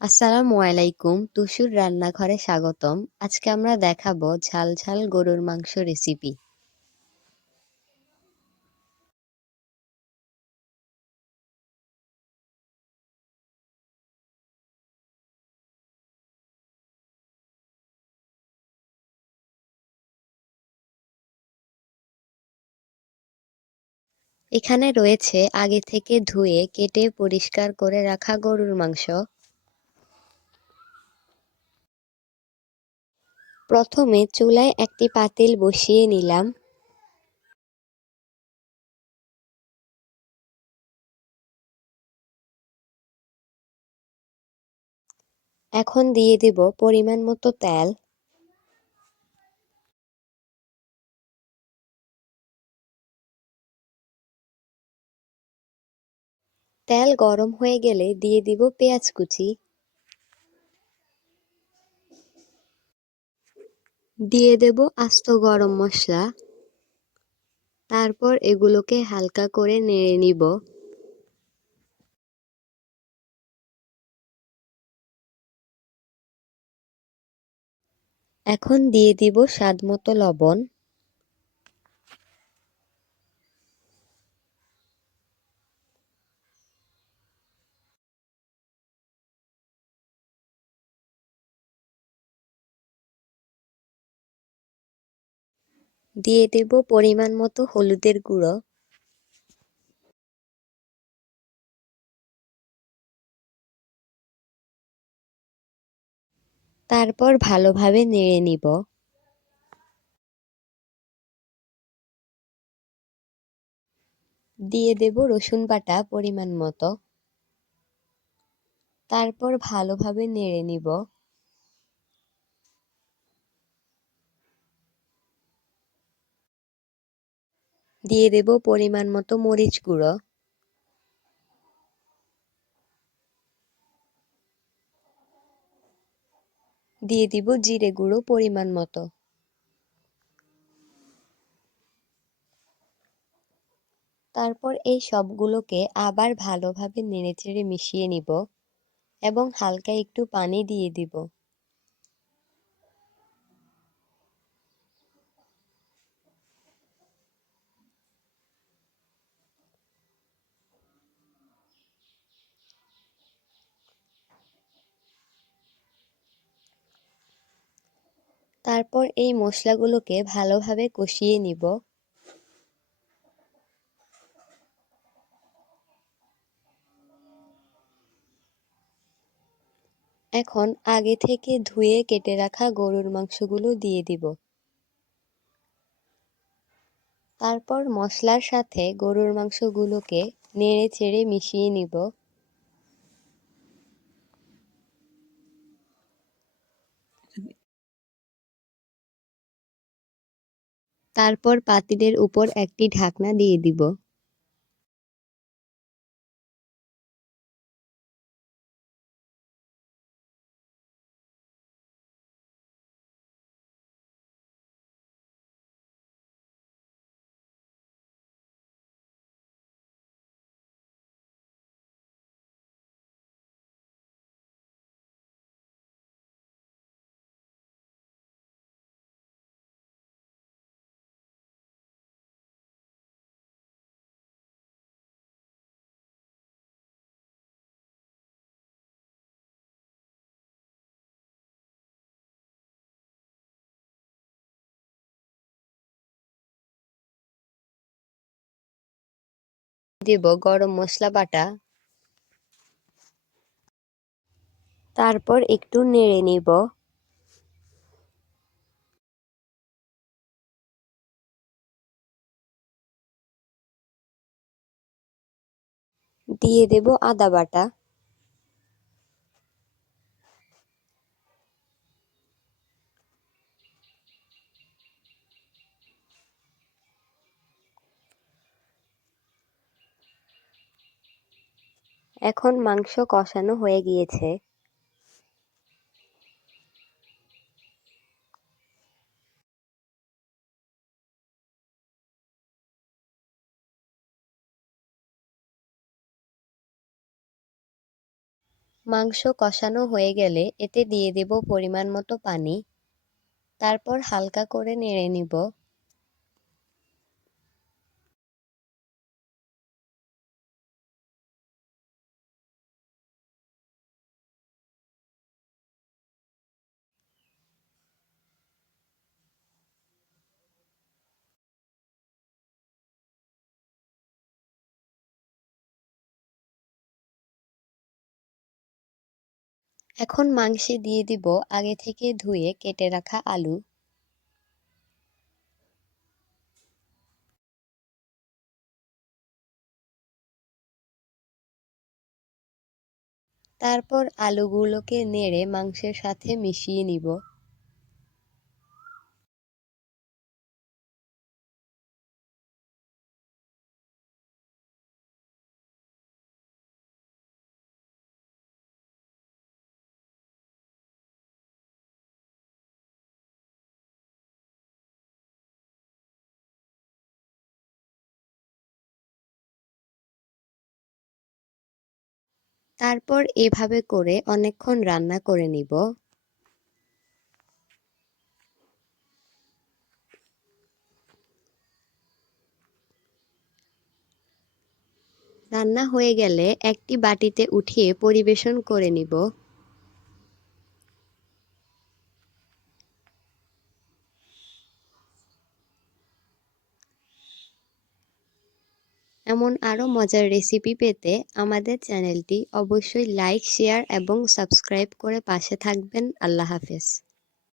আসসালামু আলাইকুম, তুষুর রান্নাঘরে স্বাগতম। আজকে আমরা দেখাবো ঝাল ঝাল গরুর মাংস রেসিপি। এখানে রয়েছে আগে থেকে ধুয়ে কেটে পরিষ্কার করে রাখা গরুর মাংস। প্রথমে চুলায় একটি পাতিল বসিয়ে নিলাম। এখন দিয়ে দেব পরিমাণ মতো তেল। তেল গরম হয়ে গেলে দিয়ে দিব পেঁয়াজ কুচি, দিয়ে দেব আস্ত গরম মশলা। তারপর এগুলোকে হালকা করে নেড়ে নিব। এখন দিয়ে দিব স্বাদমতো লবণ। দিয়ে দেব পরিমাণ মতো হলুদের গুঁড়ো। তারপর ভালোভাবে নেড়ে নিব। দিয়ে দেব রসুন বাটা পরিমাণ মতো। তারপর ভালোভাবে নেড়ে নিব। দিয়ে দেব পরিমাণ মতো মরিচ গুঁড়ো। দিয়ে দিব জিরে গুঁড়ো পরিমাণ মতো। তারপর এই সবগুলোকে আবার ভালোভাবে নেড়েচেড়ে মিশিয়ে নিব এবং হালকা একটু পানি দিয়ে দিব। তারপর এই মশলাগুলোকে ভালোভাবে কষিয়ে নিব। এখন আগে থেকে ধুয়ে কেটে রাখা গরুর মাংসগুলো দিয়ে দিব। তারপর মশলার সাথে গরুর মাংসগুলোকে নেড়ে চেড়ে মিশিয়ে নিব। তারপর পাতিলের উপর একটি ঢাকনা দিয়ে দিব। দেব গরম মশলা বাটা। তারপর একটু নেড়ে নিব। দিয়ে দেব আদা বাটা। এখন মাংস কষানো হয়ে গিয়েছে। মাংস কষানো হয়ে গেলে এতে দিয়ে দেব পরিমাণ মতো পানি, তারপর হালকা করে নেড়ে নিব। এখন মাংসে দিয়ে দিব আগে থেকে ধুয়ে কেটে রাখা আলু। তারপর আলুগুলোকে নেড়ে মাংসের সাথে মিশিয়ে নিব। তারপর এভাবে করে অনেকক্ষণ রান্না করে নিব। রান্না হয়ে গেলে একটি বাটিতে উঠিয়ে পরিবেশন করে নিব। এমন আরও মজার রেসিপি পেতে আমাদের চ্যানেলটি অবশ্যই লাইক, শেয়ার এবং সাবস্ক্রাইব করে পাশে থাকবেন। আল্লাহ হাফেজ।